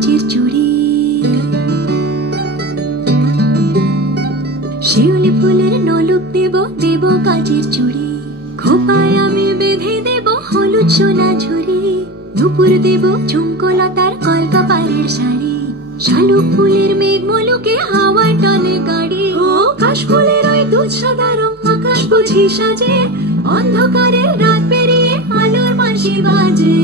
কাচের চুড়ি, শিউলি ফুলের নলুক দেব দেব কাচের চুড়ি, খোপায় আমি বেঁধে দেব হলুদ সোনা ঝুড়ি, দুপুর দেব ঝুমকোলতার কলকাপাড়ের শাড়ি, শালুক ফুলের মেঘ মলুকে হাওয়ার টানে গাড়ি, ও কাশ ফুলের ওই দুধ সাদা রং আকাশ বুঝি সাজে, অন্ধকারের রাত পেরিয়ে আলোর বাঁশি বাজে।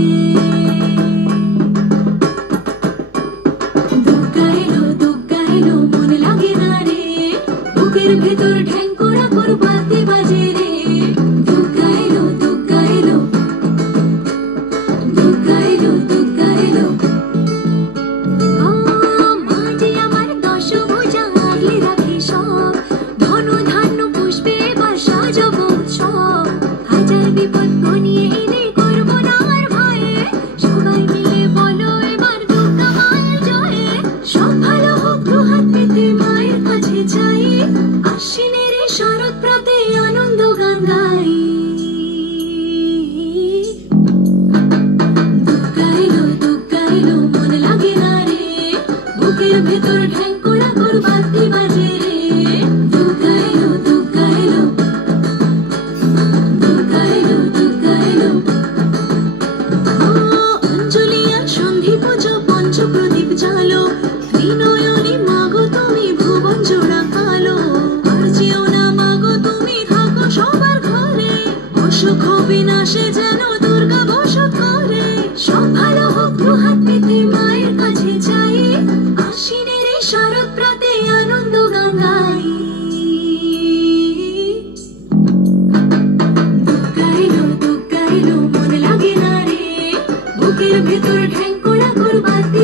দুগ্গা এলো মন লাগে না রে, বুকের ভেতর ঢ্যাং করা বাজে বাজে রে। দুগ্গা এলো দুগ্গা এলো দুগ্গা এলো দুগ্গা এলো। মা যে আমার দশভুজা আগলে রাখে সব, ধনু ধান্য পুষ্পে এবার সাজাবো সব, হাজার বিপদ ঘনিয়ে এলে করবো না আর ভয়ে, সবাই মিলে বলো এবার দুর্গা মায়ের জয়ে। সব ভালো হোক দুহাত পেতে মায়ের কাছে চাই, আশ্বিনের এই শরৎ প্রাতে আনন্দ গান গাই। দুগ্গা এলো মন লাগে না রে, বুকের ভেতর ঢ্যাং করা বাজে বাজে রে। দুগ্গা এলো দুগ্গা এলো দুগ্গা এলো দুগ্গা এলো। অঞ্জলি আর সন্ধি পুজো পঞ্চ প্রদীপ জালো, ত্রিনয়নী মাগো তুমি ভুবন জোড়া কালো, আর যেও না মাগো তুমি থাকো সবার ঘরে, অসুখ বিনাশে যেন দুর্গা বসত করে। সব ভালো হোক দুহাত পেতে মায়ের কাছে চাই, আশ্বিনের এই শরৎ প্রাতে আনন্দ গান গাই। দুগ্গা এলো মন লাগে না রে, বুকের ভেতর ঢ্যাং করা বাজে